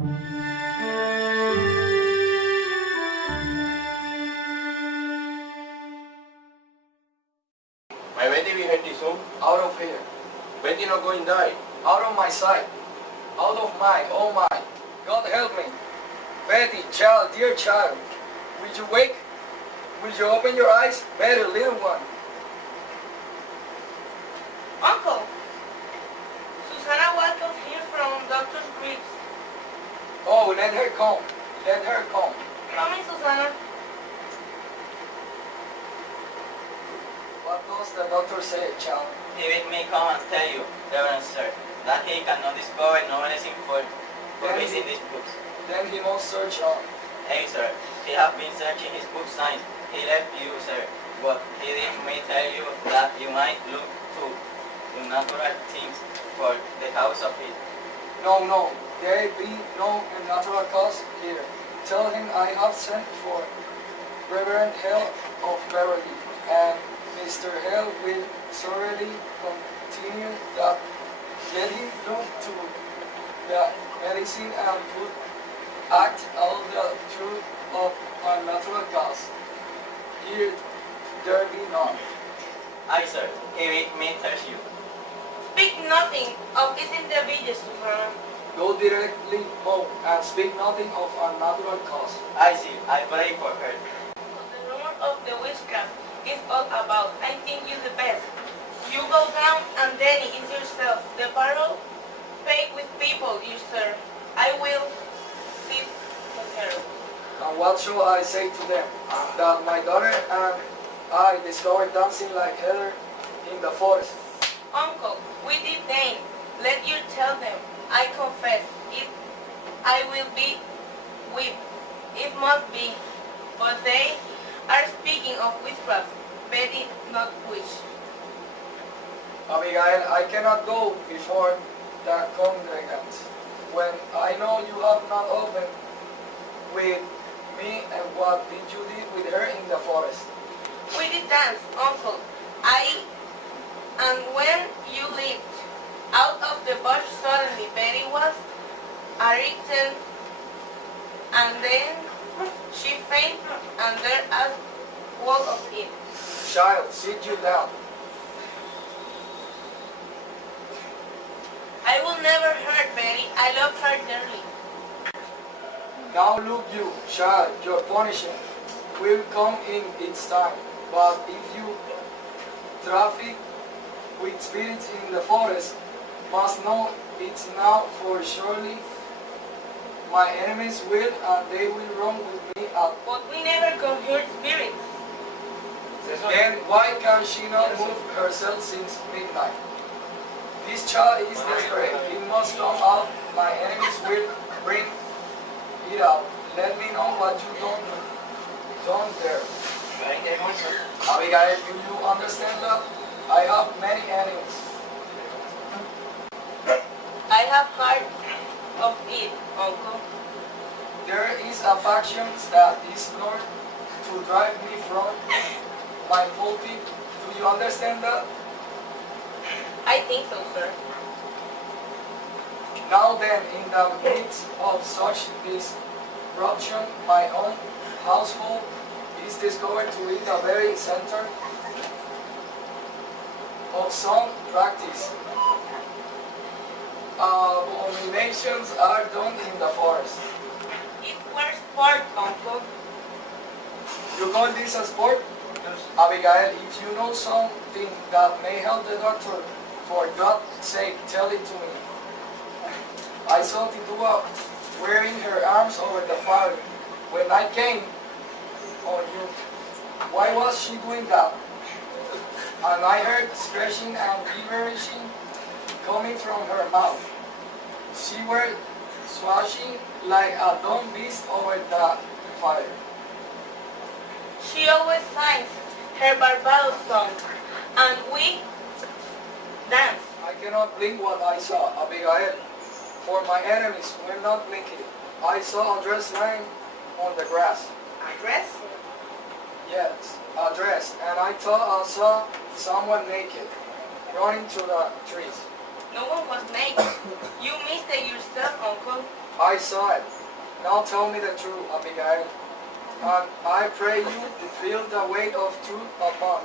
My Betty behind soon. Out of here. Betty not going to die. Out of my sight. Out of my, oh my. God help me. Betty, child, dear child. Will you wake? Will you open your eyes? Better, little one. Uncle, Susana welcomes here from Dr. Griggs. Oh, let her come. Let her come. Come in, Susana. What does the doctor say, child? He bid me come and tell you, Reverend Sir, that he cannot discover no medicine for reading these books. Then he must search on. Hey, sir, he has been searching his book sign. He left you, sir, but he did me tell you that you might look to natural things for the house of it. No, no, there be no unnatural cause here. Tell him I have sent for Reverend Hale of Beverly, and Mr. Hale will thoroughly continue that. Let him look to the medicine and put act all the truth of unnatural cause. Here there be none. Aye, sir, he bid me tell you. Speak nothing of is in the village, Susana. Go directly home and speak nothing of unnatural cause. I see, I pray for her. The rumor of the witchcraft is all about. I think you the best. You go down and then it is yourself. The barrel paid with people, you sir. I will sit with her. And what shall I say to them? That my daughter and I discovered dancing like heather in the forest. Uncle, we did then. Let you tell them. I confess it. I will be whipped. It must be. But they are speaking of witchcraft. Betty, not witch. Abigail, I cannot go before the congregants when I know you have not opened with me and what did you did with her in the forest. We did dance, uncle. And when you leaped out of the bush suddenly, Betty was arrested, and then she fainted under a wall of it. Child, sit you down. I will never hurt Betty. I love her dearly. Now look you, child, your punishment will come in its time. But if you traffic with spirits in the forest, must know it's now, for surely my enemies will, and they will run with me out. But we never conjured spirits. Then why can she not move herself since midnight? This child is desperate. It must come out. My enemies will bring it out. Let me know what you don't there. Abigail, do you understand that? I have many enemies. I have heard of it, uncle. There is a faction that is north to drive me from my pulpit. Do you understand that? I think so, sir. Now then, in the midst of such disruption, my own household is discovered to be the very center of some practice. Abominations are done in the forest. It was sport, uncle. You call this a sport? Abigail, if you know something that may help the doctor, for God's sake, tell it to me. I saw Tidua wearing her arms over the fire when I came on you. Why was she doing that? And I heard scratching and gibberish coming from her mouth. She was swashing like a dumb beast over the fire. She always sings her Barbados song, and we dance. I cannot blink what I saw, Abigail, for my enemies were not blinking. I saw a dress lying on the grass. A dress? Yes, a dress, and I thought I saw someone naked, running through the trees. No one was naked. You missed it yourself, uncle. I saw it. Now tell me the truth, Abigail. And I pray you to feel the weight of truth upon.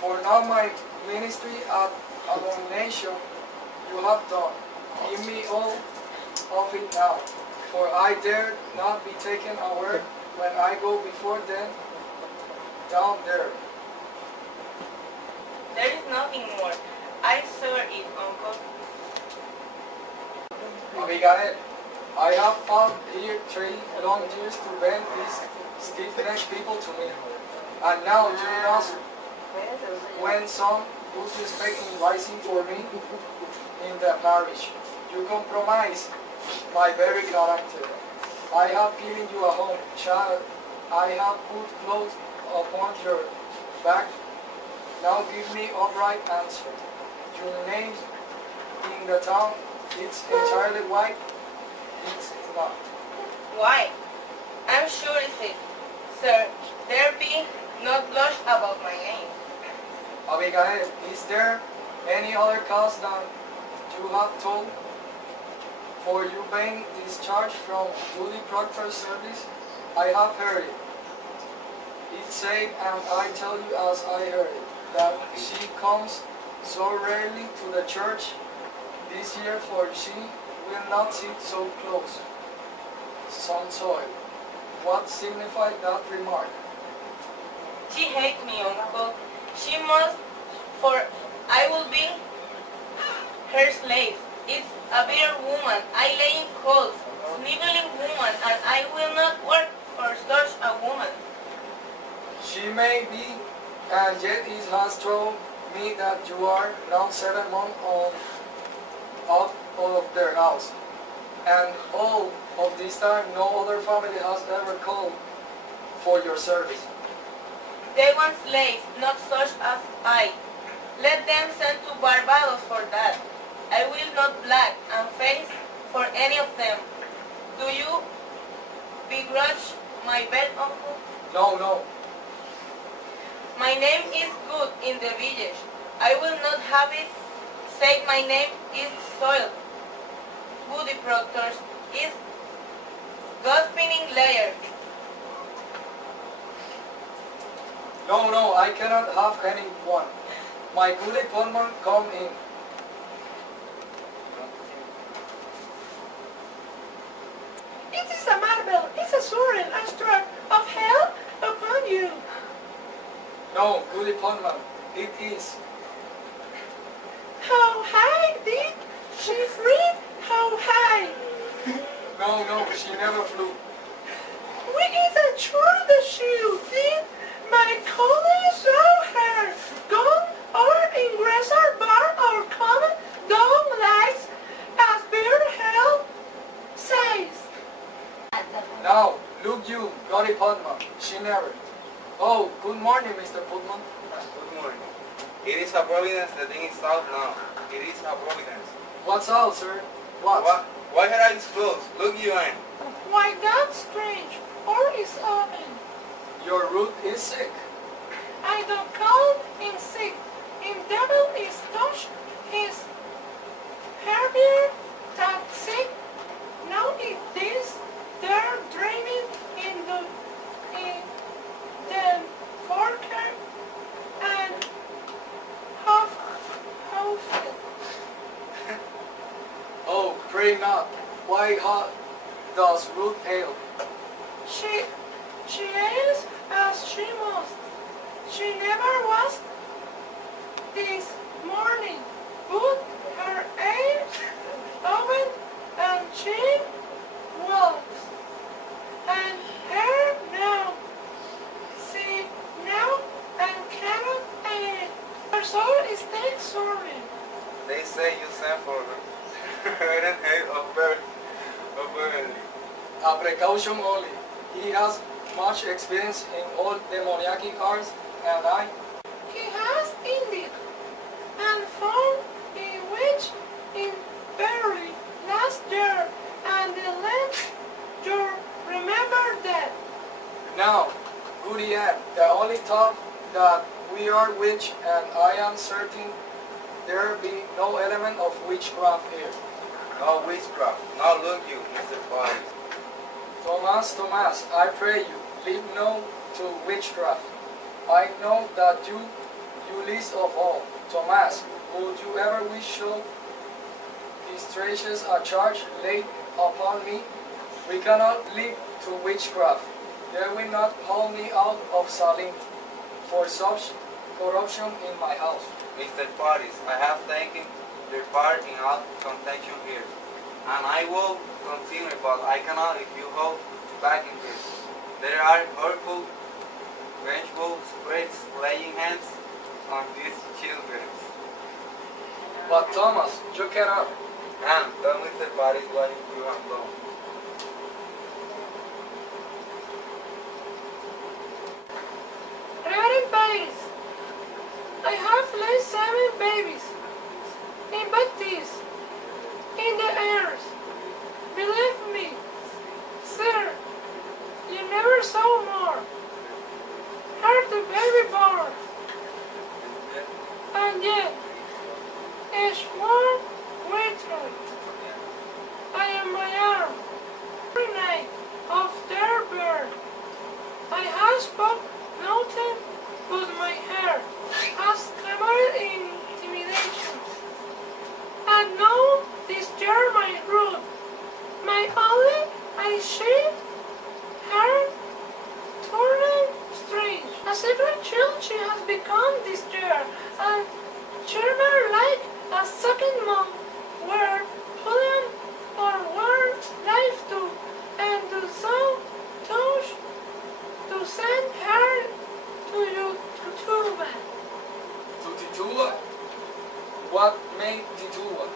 For now my ministry at abomination you have done. Give me all of it now, for I dare not be taken away when I go before them down there. There is nothing more. I saw it, Uncle. Abigail, I have fought here 3 long years to bend these stiff-necked people to me. And now you know when some who's respecting rising for me in the parish, you compromise my very character. I have given you a home, child. I have put clothes upon your back. Now give me upright answer. Your name in the town, it's entirely white. It's not. Why? I'm sure it's it. Sir, there be not blush about my name. Abigail, is there any other cause than you have told? For you being discharged from duty proctor service, I have heard it. It said, and I tell you as I heard it, that she comes so rarely to the church this year, for she will not sit so close. Some soil. What signified that remark? She hates me, Uncle. She must, for I will be her slave. It's a bitter woman. I lay in cold, sniveling woman, and I will not work for such a woman. She may be, and yet it has told me that you are now 7 months out of their house. And all of this time no other family has ever called for your service. They want slaves, not such as I. Let them send to Barbados for that. I will not black and face for any of them. Do you begrudge my bed, Uncle? No. My name is good in the village. I will not have it say my name is soiled. Goody proctors is God-spinning layer. No, I cannot have anyone. My goody Pullman come in. It is a marvel, it's a soaring stroke of hell upon you. No, goody Pullman, it is. How high did she flee? How high? No, she never flew. We isn't sure that she did. My colleague saw her gone or ingress our bar or come down lights as bird hell says. Now, look you, goody Pullman, she never. Oh, good morning, Mr. Pullman. Good morning. It is a providence the thing is out now. It is a providence. What's out, sir? What? Why her eyes closed? Look you in. Why that's strange, or is open. Your root is sick. I don't call him sick. In devil is touched his heavier that sick. Now it is there draining in the forker and half it. Oh, pray not. Why does root ail? She is as she must. She never was this morning, but her eyes open and she walks. And her now, see now and cannot aid. Her soul is dead sorry. They say you sent for her. Her head of Beverly. A precaution only. He has much experience in all demoniac arts, and I. He has indeed, and found in which in very last year, and the last year remember that. Now, Goody Ann, the only thought that we are witch, and I am certain there be no element of witchcraft here. No witchcraft. Now look you, Mr. Paris. Thomas, I pray you, leave no to witchcraft. I know that you least of all. Thomas, would you ever wish so distressed a charge laid upon me? We cannot live to witchcraft. They will not haul me out of Salim for such corruption in my house. Mr. Paris, I have taken your part in all contention here, and I will continue, but I cannot if you hold back in this. There are hurtful, vengeful spirits laying hands on these children. But Thomas, you cannot. And tell Mr. Paris what you have done. Reverend Paris, I have left 7 babies in baptism in the airs. Believe me, sir, you never saw more. Heard the baby born, and yet each one waiting. I am my arm every night of their birth. I have spoke nothing but my hair has trembled in intimidation. And now this year my root, my only I see her turning strange. A secret child she has become this year, and charmer like a second monk, where Julian or where life to, and to so touch to send her to you to Tuba. To Tituba? What made Tituba?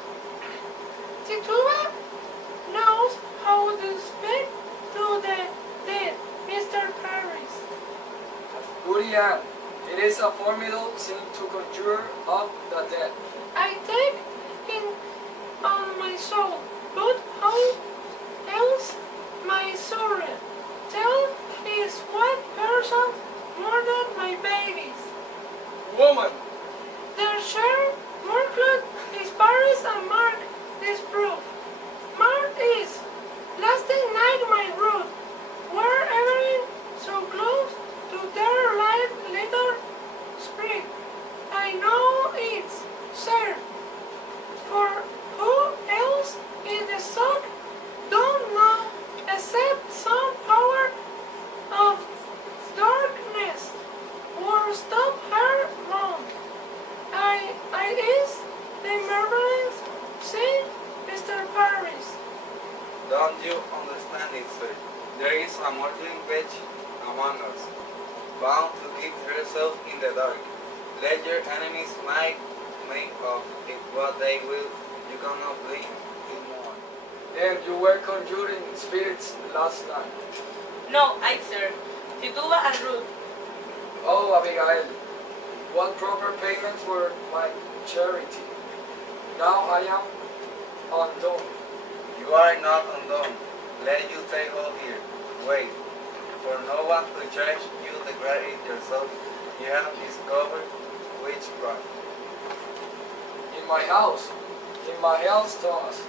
Tituba knows how to speak to the dead, Mr. Paris. Urian, it is a formidable thing to conjure up the dead. I take in on my soul, but how else my soul tell is what person murdered my babies. Woman, Their share murdered is Paris and Mark this proof. Mark is lasting night my root, were ever so close to their light little spring. I know it's sir, for who else in the sock don't know except some power of darkness will stop her wrong. I is the murderers, see, Mr. Paris. Don't you understand it, sir? There is a murdering witch among us, bound to keep herself in the dark. Let your enemies make of it what they will. You cannot blame it more. then you were conjuring spirits last night. No, I sir. Tituba and Ruth. Oh, Abigail, what proper payment for my charity. Now I am undone. You are not undone. Let you stay hold here. Wait, for no one to charge you declare it yourself. You have discovered witchcraft. In my house, Thomas.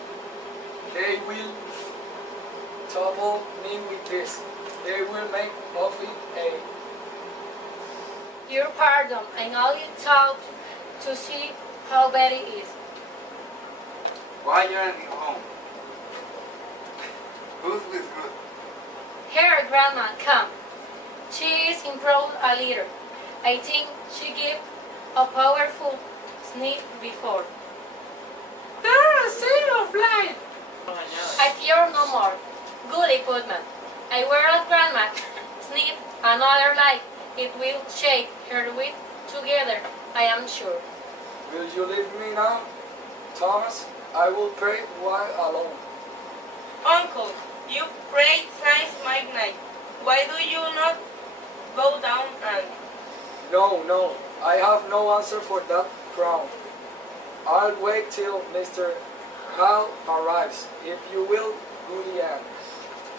They will trouble me with this. They will make of it a Your pardon, I only thought to see how Betty is. Why you are in home? Who's with Ruth? Here, Grandma, come. She is improved a little. I think she gave a powerful sneeze before. They're a sign of life. I fear no more. Good equipment. I wear a Grandma. Sneeze another light. It will shake her wit together, I am sure. Will you leave me now, Thomas? I will pray while alone. Uncle, you prayed since midnight. Why do you not go down and... No, I have no answer for that crown. I'll wait till Mr. Hal arrives, if you will, Julian.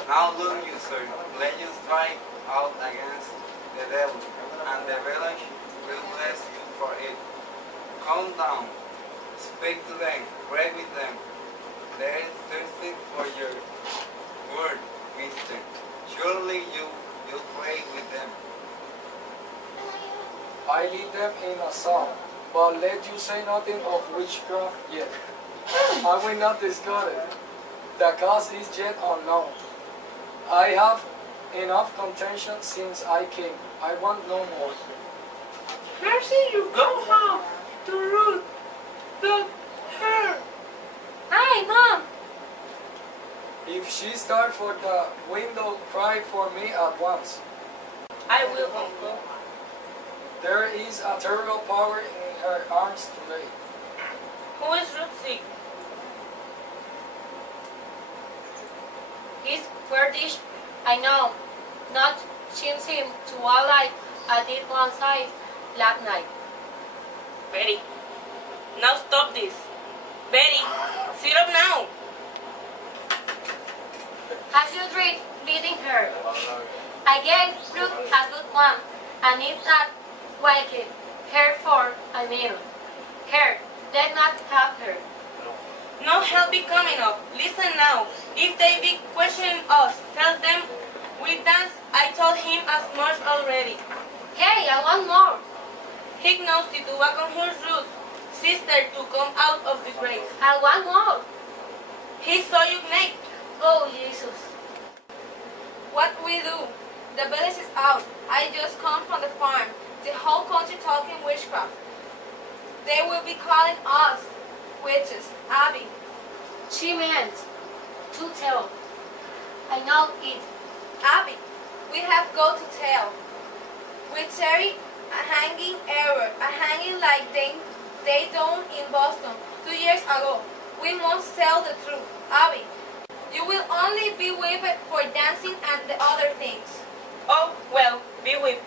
Now look you, sir. Let you strike out against the devil, and the village will bless you for it. Calm down. Speak to them. Pray with them. They are thirsty for your word, mister. Surely you pray with them. I lead them in a song, but let you say nothing of witchcraft yet. I will not discuss it. The cause is yet unknown. I have enough contention since I came. I want no more. Mercy, you go home to root the her. Hi, Mom. If she starts for the window, cry for me at once. I will, Uncle. There is a terrible power in her arms today. Who is Ruth sick? He's Kurdish, I know. Not seems him to all like I did one side last night. Betty. Now stop this. Betty, sit up now. Has you tried feeding her? I gave Ruth a good one, and if that waked her for a meal. Her, let not have her. No help be coming up. Listen now. If they be questioning us, tell them we dance. I told him as much already. Hey, I want more. He knows the tobacco here's Ruth, sister, to come out of the grave. I want more. He saw you naked. Oh, Jesus. What we do? The village is out. I just come from the farm. The whole country talking witchcraft. They will be calling us witches. Abby. She meant to tell. I know it. Abby. We have go to tell. With Terry, a hanging error. A hanging like they done in Boston 2 years ago. We must tell the truth. Abby. You will only be whipped for dancing and the other things. Oh, well, be whipped.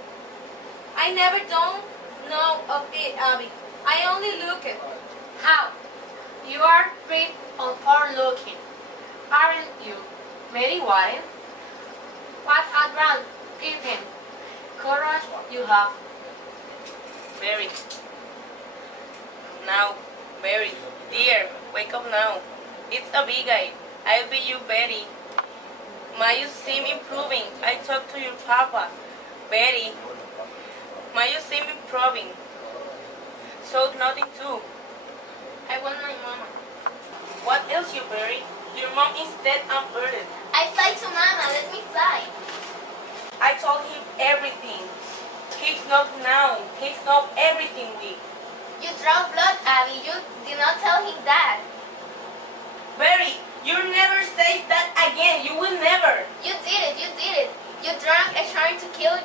I never don't know of it, Abby. I only look it. How? You are great on poor looking, aren't you, Mary Warren? What a grand pippin. Courage you have. Mary. Now, Mary, dear, wake up now. It's Abigail. I'll be you, Betty. May you seem improving. I talk to your papa. Betty. May you seem improving. So nothing too. I want my mama. What else you bury? Your mom is dead and buried. I fly to mama. Let me fly. I told him everything. He's not now. He's not everything we. You draw blood, Abby. You did not tell him that. Barry, you never say that again. You will never. You did it. You did it. You drank and trying to kill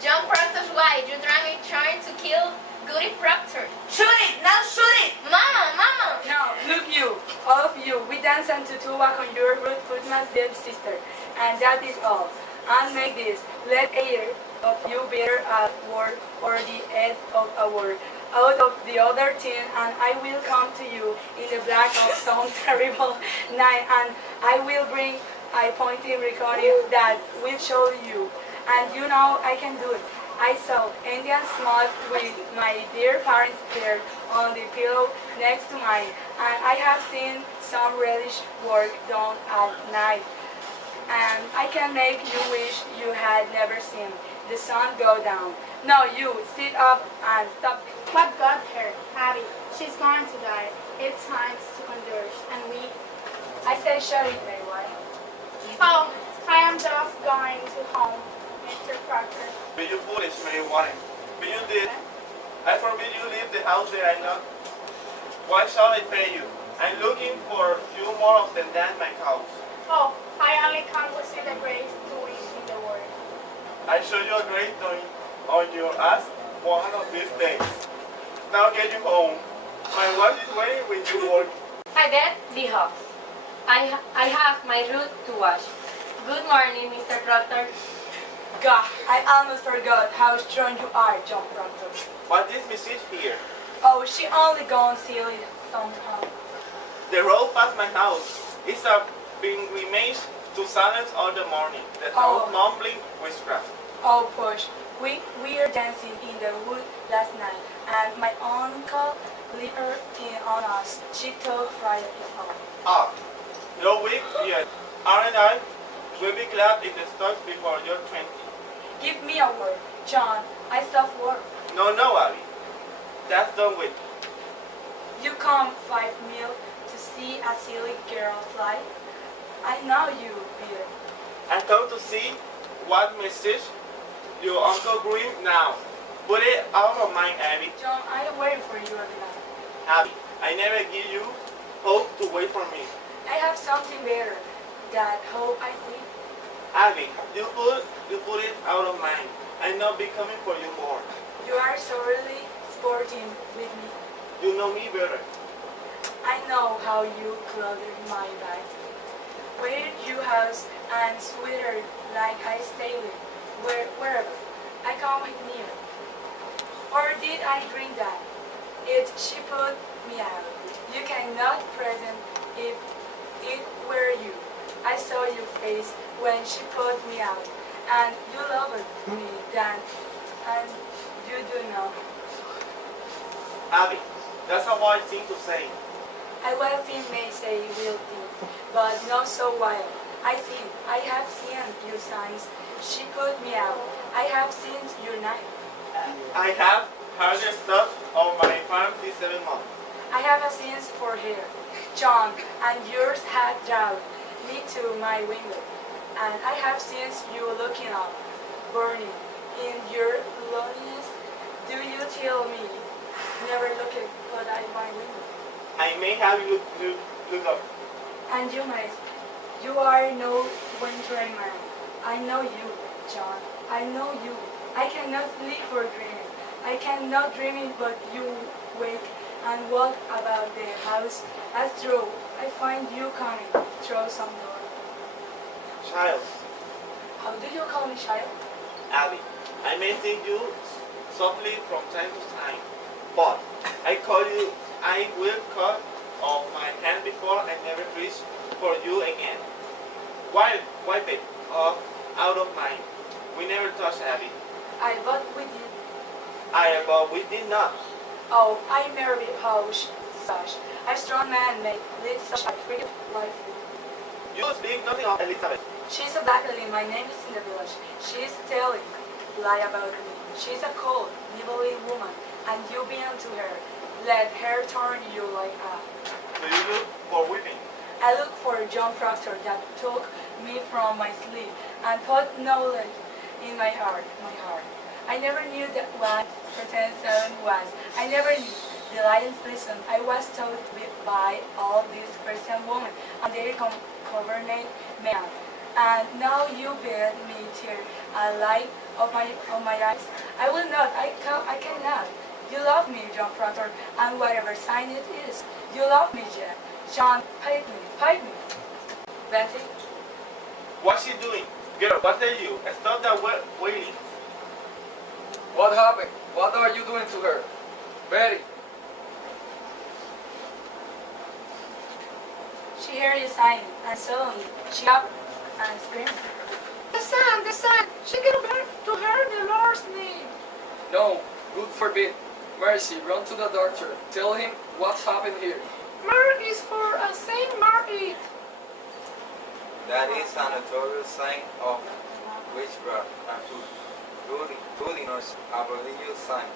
John Proctor's wife. You drank and trying to kill Goody Proctor. Shoot it! Now shoot it! Mama, mama. Now, look you, all of you, we dance and tutuba on your Ruth Putman's dead sister, and that is all. And make this, let either of you bear a word or the end of a word out of the other 10, and I will come to you in the black of some terrible night, and I will bring a pointy recording that will show you, and you know I can do it. I saw Indian smut with my dear parents' hair on the pillow next to mine, and I have seen some relish work done at night. And I can make you wish you had never seen the sun go down. Now you, sit up and stop. What got her? Abby. She's going to die. It's time to converge, and we... I say shut it, Mary White. Oh, I am just going to home, Mr. Proctor. Be you foolish, Mary Warren. Be you did. I forbid you leave the house that I not. Why shall I pay you? I'm looking for you more often than my cows. Oh, I only come to see the grace doing in the world. I show you a great doing on your ass one of these days. Now get you home. My wife is waiting with you work. I bet the house. I have my root to wash. Good morning, Mr. Proctor. God, I almost forgot how strong you are, John Proctor. What is message here? Oh, she only gone silly somehow. The road past my house is a pilgrimage to silence all the morning. The Oh. house mumbling witchcraft. Oh, push. We were dancing in the wood last night, and my uncle leaped on us. She took fright it all. Ah, you're weak yet, aren't I? We'll be glad if it starts before you're 20. Give me a word, John. I stop work. No, Abby. That's done with. You come 5 mile to see a silly girl fly? I know you, Peter. I come to see what message your Uncle Green now. Put it out of mind, Abby. John, I am waiting for you every night. Abby, I never give you hope to wait for me. I have something better. That hope I think. Abby, you put it out of mind. I'm not be coming for you more. You are so really sporting with me. You know me better. I know how you clutter my bag. Where you house and sweater like I stay with, wherever I come near. Or did I drink that? She put me out. You cannot present if it were you. I saw your face when she put me out, and you loved me then, and you do know. Abby, that's a wild thing to say. A wild thing may say real things, but not so wild. I think I have seen your signs. She put me out. I have seen your knife. I have harder stuff on my farm this 7 months. I have a sense for her. John, and yours had drawn me to my window, and I have seen you looking up, burning in your loneliness. Do you tell me never look but at my window? I may have you look up. And you might. You are no wintry man. I know you, John. I know you. I cannot sleep for dreaming. I cannot dream it, but you wake and walk about the house as though I find you coming through some door. Child. How do you call me, child? Abby, I may think you softly from time to time, but I will cut off my hand before I never reach for you again. Wipe it off out of mind. We never touched Abby. But we did. But we did not. Oh, I merely house such. A strong man may lead such a wicked life. You speak nothing of Elizabeth. She's a black lady. My name is in the village. She's telling lie about me. She's a cold, nibbling woman, and you belong to her. Let her turn you like a... Do you look for whipping? I look for John Proctor that took me from my sleep and put knowledge in my heart. I never knew that what pretend seven was. I never knew the lion's listen. I was taught by all these Christian women and their covenant men. And now you bid me tear a light of my eyes. I will not. I cannot. You love me, John Proctor, and whatever sign it is. You love me, Jack. John, fight me. Betty? What's she doing? Girl, what tell you? Stop that waiting. What happened? What are you doing to her? Betty. She heard you sighing, and suddenly she up and screamed. The sun, she gave birth to her in the Lord's name. No, good forbid. Mercy, run to the doctor. Tell him what's happened here. Mark is for a Saint Margaret. That is a notorious sign of witchcraft and holiness, a religious sign.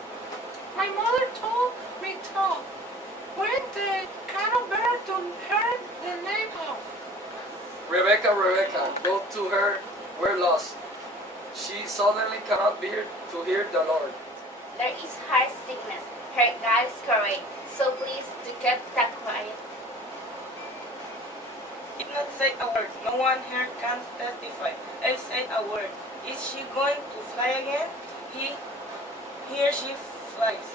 My mother told me to. When they cannot bear to hear the name of. Rebecca, go to her. We're lost. She suddenly cannot bear to hear the Lord. There is heart sickness. Her God is correct. So please to keep that quiet. Did not say a word. No one here can testify. I said a word. Is she going to fly again? Here she flies.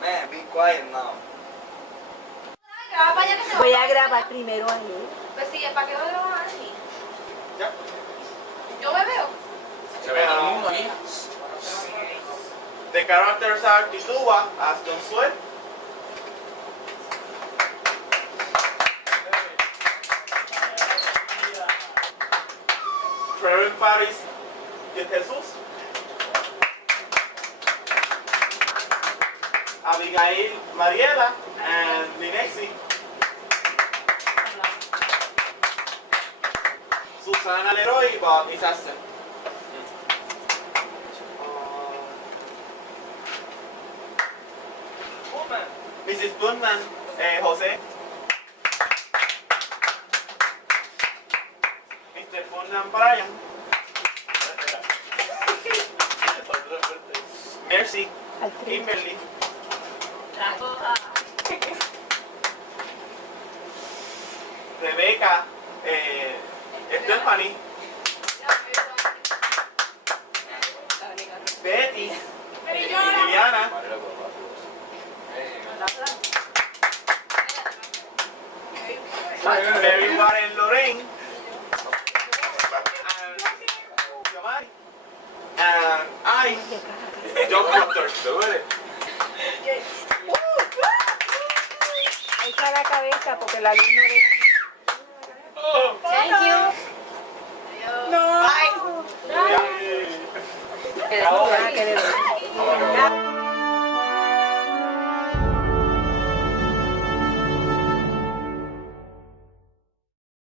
Man, be quiet now. Voy a grabar primero ahí. Pues sí, ¿para qué lo graban así? Ya. Yo me veo. Se ve todo el mundo aquí. The characters are Tituba as Consuelo. Reverend Paris de Jesús. Abigail Mariela and Linexi. Susana Leroy, but it's absent. Mrs. Bunman, Jose. Mr. Bunman, Brian. Mercy, Kimberly. Rebecca, Stephanie. Betty, Liliana. Mary Warren Lorraine. And Giovanni. And I, John Proctor. Echa la cabeza porque la luz no ve. Oh. Thank you. Bye.